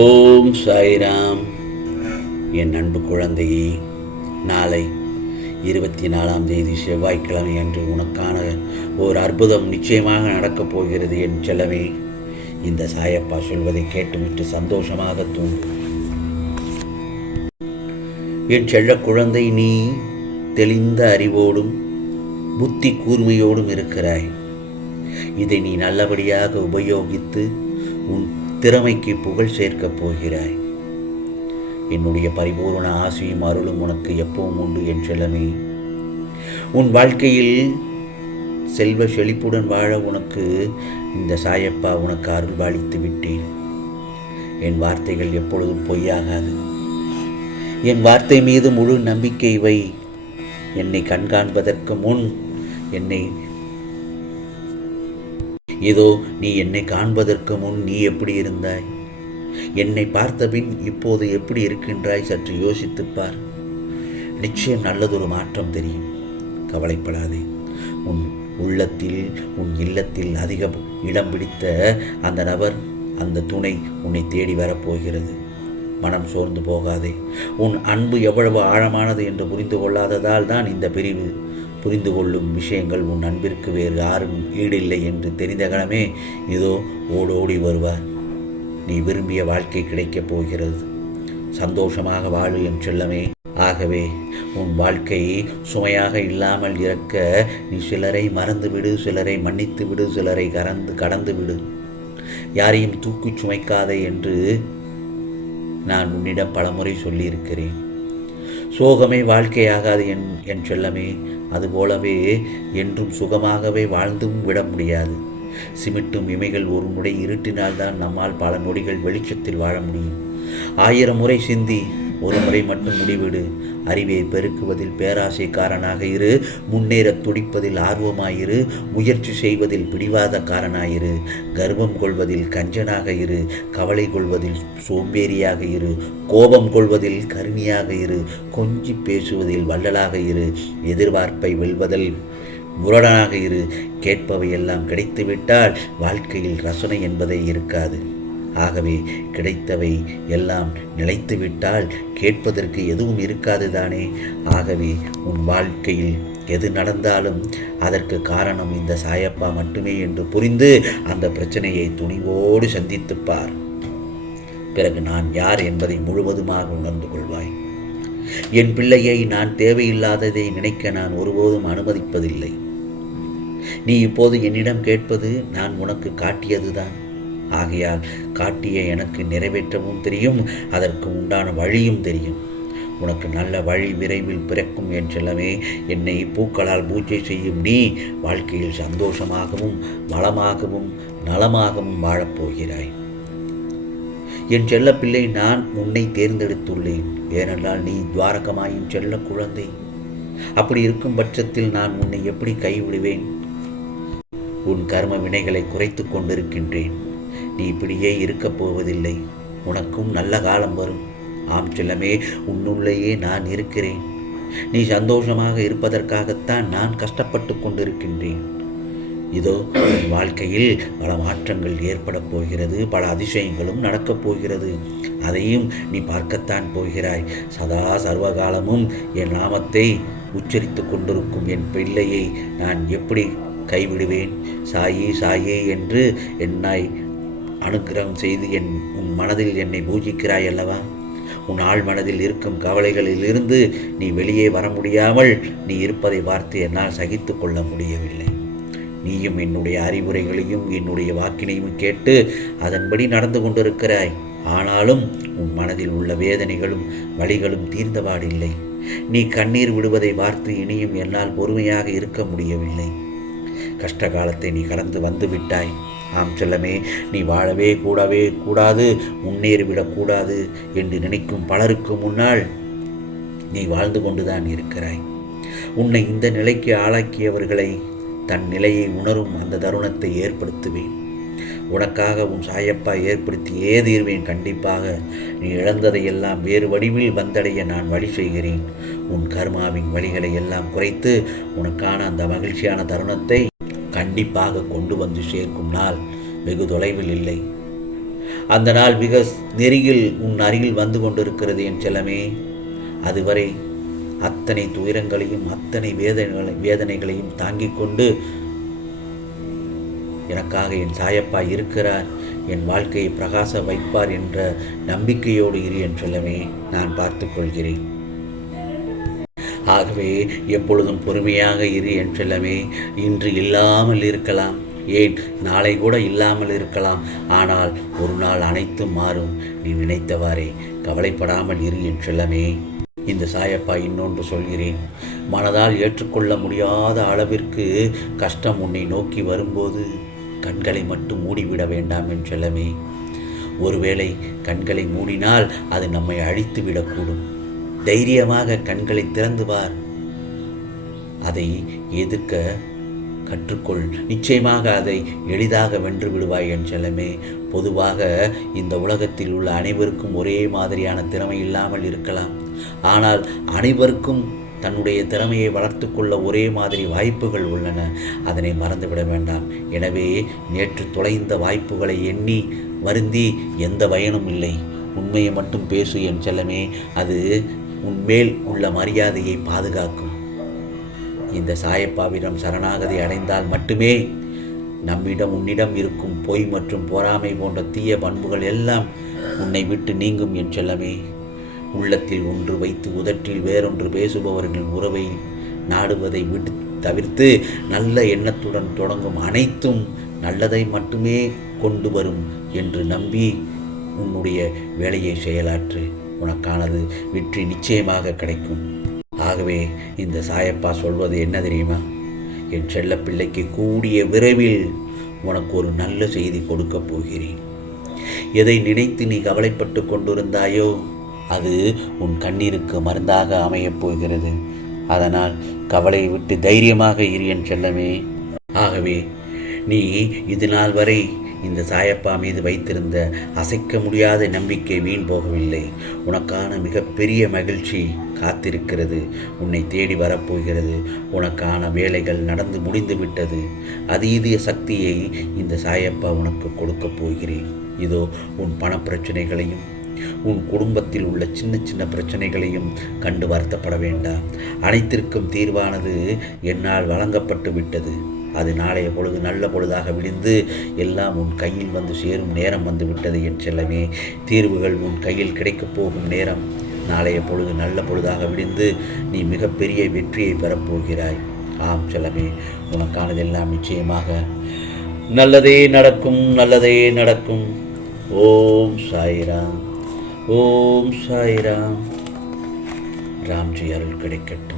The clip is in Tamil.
ஓம் சாய்ராம். என் அன்பு குழந்தையே நாளை இருபத்தி நாலாம் தேதி செவ்வாய்க்கிழமை அன்று உனக்கான ஓர் அற்புதம் நிச்சயமாக நடக்கப் போகிறது என் செல்லமே. இந்த சாயப்பா சொல்வதை கேட்டுவிட்டு சந்தோஷமாக தூங்கு. என் செல்ல குழந்தை நீ தெளிந்த அறிவோடும் புத்தி கூர்மையோடும் இருக்கிறாய். இதை நீ நல்லபடியாக உபயோகித்து உன் திறமைக்கு புகழ் சேர்க்கப் போகிறாய். என்னுடைய பரிபூர்ண ஆசையும் அருளும் உனக்கு எப்பவும் உண்டு என் செல்லமே. உன் வாழ்க்கையில் செல்வ செழிப்புடன் வாழ உனக்கு இந்த சாயப்பா உனக்கு அருள் பாலித்து விட்டேன். என் வார்த்தைகள் எப்பொழுதும் பொய்யாகாது. என் வார்த்தை மீது முழு நம்பிக்கை வை. என்னை கண்காண்பதற்கு முன் என்னை இதோ நீ என்னை காண்பதற்கு முன் நீ எப்படி இருந்தாய்? என்னை பார்த்தபின் இப்போது எப்படி இருக்கின்றாய்? சற்று யோசித்துப்பார் நிச்சயம் நல்லதொரு மாற்றம் தெரியும். கவலைப்படாதே. உன் உள்ளத்தில் உன் இல்லத்தில் அதிக இடம் பிடித்த அந்த நபர் அந்த துணை உன்னை தேடி வரப்போகிறது. மனம் சோர்ந்து போகாதே. உன் அன்பு எவ்வளவு ஆழமானது என்று புரிந்து கொள்ளாததால் தான் இந்த பிரிவு. புரிந்து கொள்ளும் விஷயங்கள் உன் அன்பிற்கு வேறு யாரும் ஈடில்லை என்று தெரிந்த கணமே இதோ ஓடோடி வருவார். நீ விரும்பிய வாழ்க்கை கிடைக்கப் போகிறது. சந்தோஷமாக வாழு என் செல்லமே. ஆகவே உன் வாழ்க்கை சுமையாக இல்லாமல் இறக்க நீ சிலரை மறந்துவிடு சிலரை மன்னித்து விடு சிலரை கறந்து கடந்து விடு யாரையும் தூக்கிச் சுமைக்காதே என்று நான் உன்னிடம் பலமுறை சொல்லியிருக்கிறேன். சோகமே வாழ்க்கையாகாது என் என் செல்லமே. அதுபோலவே என்றும் சுகமாகவே வாழ்ந்தும் விட முடியாது. சிமிட்டும் இமைகள் ஒரு முறை இருட்டினால்தான் நம்மால் பல நொடிகள் வெளிச்சத்தில் வாழ முடியும். ஆயிரம் முறை சிந்தி ஒரு முறை மட்டும் முடிவிடு. அறிவை பெருக்குவதில் பேராசைக்காரனாக இரு. முன்னேற துடிப்பதில் ஆர்வமாயிரு. முயற்சி செய்வதில் பிடிவாதக்காரனாயிரு கர்வம் கொள்வதில் கஞ்சனாக இரு. கவலை கொள்வதில் சோம்பேறியாக இரு. கோபம் கொள்வதில் கருமியாக இரு. கொஞ்சி பேசுவதில் வள்ளலாக இரு. எதிர்பார்ப்பை வெல்வதில் முரடனாக இரு. கேட்பவையெல்லாம் கிடைத்துவிட்டால் வாழ்க்கையில் ரசனை என்பதே இருக்காது. ஆகவே கிடைத்தவை எல்லாம் நிலைத்துவிட்டால் கேட்பதற்கு எதுவும் இருக்காது தானே? ஆகவே உன் வாழ்க்கையில் எது நடந்தாலும் அதற்கு காரணம் இந்த சாயப்பா மட்டுமே என்று புரிந்து அந்த பிரச்சனையை துணிவோடு சந்தித்துப் பார். பிறகு நான் யார் என்பதை முழுவதுமாக உணர்ந்து கொள்வாய். என் பிள்ளையை நான் தேவையில்லாததை நினைக்க நான் ஒருபோதும் அனுமதிப்பதில்லை. நீ இப்போது என்னிடம் கேட்பது நான் உனக்கு காட்டியதுதான். ஆகையால் காட்டிய எனக்கு நிறைவேற்றவும் தெரியும் அதற்கு உண்டான வழியும் தெரியும். உனக்கு நல்ல வழி விரைவில் பிறக்கும் என் செல்லமே என்னை பூக்களால் பூஜை செய்யும் நீ வாழ்க்கையில் சந்தோஷமாகவும் வளமாகவும் நலமாகவும் வாழப்போகிறாய். என் செல்லப்பிள்ளை நான் உன்னை தேர்ந்தெடுத்துள்ளேன். ஏனென்றால் நீ துவாரகமாயின் செல்ல குழந்தை. அப்படி இருக்கும் பட்சத்தில் நான் உன்னை எப்படி கைவிடுவேன்? உன் கர்ம வினைகளை குறைத்து கொண்டிருக்கின்றேன். நீ இப்படியே இருக்கப் போவதில்லை. உனக்கும் நல்ல காலம் வரும். ஆம் செல்லமே உன்னுள்ளேயே நான் இருக்கிறேன். நீ சந்தோஷமாக இருப்பதற்காகத்தான் நான் கஷ்டப்பட்டு கொண்டிருக்கின்றேன். இதோ என் வாழ்க்கையில் பல மாற்றங்கள் ஏற்பட போகிறது. பல அதிசயங்களும் நடக்கப் போகிறது. அதையும் நீ பார்க்கத்தான் போகிறாய். சதா சர்வகாலமும் என் நாமத்தை உச்சரித்து கொண்டிருக்கும் என் பிள்ளையை நான் எப்படி கைவிடுவேன்? சாயி சாயே என்று என்னை அனுக்கிரகம் செய்து என் உன் மனதில் என்னை பூஜிக்கிறாய் அல்லவா? உன் ஆள் மனதில் இருக்கும் கவலைகளில் இருந்து நீ வெளியே வர முடியாமல் நீ இருப்பதை பார்த்து என்னால் சகித்து கொள்ள முடியவில்லை. நீயும் என்னுடைய அறிவுரைகளையும் என்னுடைய வாக்கினையும் கேட்டு அதன்படி நடந்து கொண்டிருக்கிறாய். ஆனாலும் உன் மனதில் உள்ள வேதனைகளும் வழிகளும் தீர்ந்தபாடில்லை. நீ கண்ணீர் விடுவதை பார்த்து இனியும் என்னால் பொறுமையாக இருக்க முடியவில்லை. கஷ்ட காலத்தை நீ கடந்து வந்து விட்டாய் ஆம் செல்லமே நீ வாழவே கூடவே கூடாது முன்னேறிவிடக்கூடாது என்று நினைக்கும் பலருக்கு முன்னால் நீ வாழ்ந்து கொண்டுதான் இருக்கிறாய். உன்னை இந்த நிலைக்கு ஆளாக்கியவர்களை தன் நிலையை உணரும் அந்த தருணத்தை ஏற்படுத்துவேன். உனக்காக உன் சாயப்பா ஏற்படுத்தியே தீர்வேன். கண்டிப்பாக நீ இழந்ததையெல்லாம் வேறு வடிவில் வந்தடைய நான் வழி செய்கிறேன். உன் கர்மாவின் வழிகளை எல்லாம் குறைத்து உனக்கான அந்த மகிழ்ச்சியான தருணத்தை கண்டிப்பாக கொண்டு வந்து சேர்க்கும் நாள் வெகு தொலைவில் இல்லை. அந்த நாள் மிக நெருகில் உன் அருகில் வந்து கொண்டிருக்கிறது என் செல்லமே. அதுவரை அத்தனை துயரங்களையும் அத்தனை வேதனை வேதனைகளையும் தாங்கிக் கொண்டு எனக்காக என் சாயப்பா இருக்கிறார் என் வாழ்க்கையை பிரகாச வைப்பார் என்ற நம்பிக்கையோடு இரு என் சொல்லவே நான் பார்த்துக்கொள்கிறேன் ஆகவே எப்பொழுதும் பொறுமையாக இரு என் செல்லமே இன்று இல்லாமல் இருக்கலாம். ஏன்? நாளை கூட இல்லாமல் இருக்கலாம். ஆனால் ஒரு நாள் அனைத்தும் மாறும். நீ நினைத்தவாறே கவலைப்படாமல் இரு என் செல்லமே. இந்த சாயப்பா இன்னொன்று சொல்கிறேன். மனதால் ஏற்றுக்கொள்ள முடியாத அளவிற்கு கஷ்டம் உன்னை நோக்கி வரும்போது கண்களை மட்டும் மூடிவிட வேண்டாம் என் செல்லமே. ஒருவேளை கண்களை மூடினால் அது நம்மை அழித்து விடக்கூடும் தைரியமாக கண்களை திறந்து பார் அதை எதிர்க்க கற்றுக்கொள். நிச்சயமாக அதை எளிதாக வென்று விடுவாய் என் செல்லமே. பொதுவாக இந்த உலகத்தில் உள்ள அனைவருக்கும் ஒரே மாதிரியான திறமை இல்லாமல் இருக்கலாம். ஆனால் அனைவருக்கும் தன்னுடைய திறமையை வளர்த்து கொள்ள ஒரே மாதிரி வாய்ப்புகள் உள்ளன. அதனை மறந்துவிட வேண்டாம். எனவே நேற்று தொலைந்த வாய்ப்புகளை எண்ணி வருந்தி எந்த பயனும் இல்லை. உண்மையை மட்டும் பேசு என் செல்லமே. அது உன்மேல் உள்ள மரியாதையை பாதுகாக்கும். இந்த சாயப்பாவிடம் சரணாகதி அடைந்தால் மட்டுமே நம்மிடம் உன்னிடம் இருக்கும் பொய் மற்றும் பொறாமை போன்ற தீய பண்புகள் எல்லாம் உன்னை விட்டு நீங்கும் என் செல்லமே. உள்ளத்தில் ஒன்று வைத்து உதற்றில் வேறொன்று பேசுபவர்களின் உறவை நாடுவதை விட்டு தவிர்த்து நல்ல எண்ணத்துடன் தொடங்கும் அனைத்தும் நல்லதை மட்டுமே கொண்டு வரும் என்று நம்பி உன்னுடைய வேலையை செயலாற்று. உனக்கானது வெற்றி நிச்சயமாக கிடைக்கும். ஆகவே இந்த சாயப்பா சொல்வது என்ன தெரியுமா? என் செல்ல பிள்ளைக்கு கூடிய விரைவில் உனக்கு ஒரு நல்ல செய்தி கொடுக்கப் போகிறேன். எதை நினைத்து நீ கவலைப்பட்டு கொண்டிருந்தாயோ அது உன் கண்ணீருக்கு மருந்தாக அமையப் போகிறது. அதனால் கவலையை விட்டு தைரியமாக இரு என் செல்லமே. ஆகவே நீ இது நாள் வரை இந்த சாயப்பா மீது வைத்திருந்த அசைக்க முடியாத நம்பிக்கை வீண் போகவில்லை. உனக்கான மிகப்பெரிய மகிழ்ச்சி காத்திருக்கிறது. உன்னை தேடி வரப்போகிறது. உனக்கான வேலைகள் நடந்து முடிந்து விட்டது. அதீதிய சக்தியை இந்த சாயப்பா உனக்கு கொடுக்கப் போகிறேன். இதோ உன் பணப்பிரச்சனைகளையும் உன் குடும்பத்தில் உள்ள சின்ன சின்ன பிரச்சனைகளையும் கண்டு வருத்தப்பட வேண்டாம். அனைத்திற்கும் தீர்வானது என்னால் வழங்கப்பட்டு விட்டது. அது நாளைய பொழுது நல்ல பொழுதாக விடிந்து எல்லாம் உன் கையில் வந்து சேரும் நேரம் வந்து விட்டது என் செல்லமே. தீர்வுகள் உன் கையில் கிடைக்கப் போகும் நேரம். நாளைய பொழுது நல்ல பொழுதாக விடிந்து நீ மிகப்பெரிய வெற்றியை பெறப்போகிறாய் ஆம் செல்லமே உனக்கானதெல்லாம் நிச்சயமாக நல்லதே நடக்கும் நல்லதே நடக்கும். ஓம் சாய்ராம் ஓம் சாய்ராம். ராம்ஜி அருள் கிடைக்கட்டும்.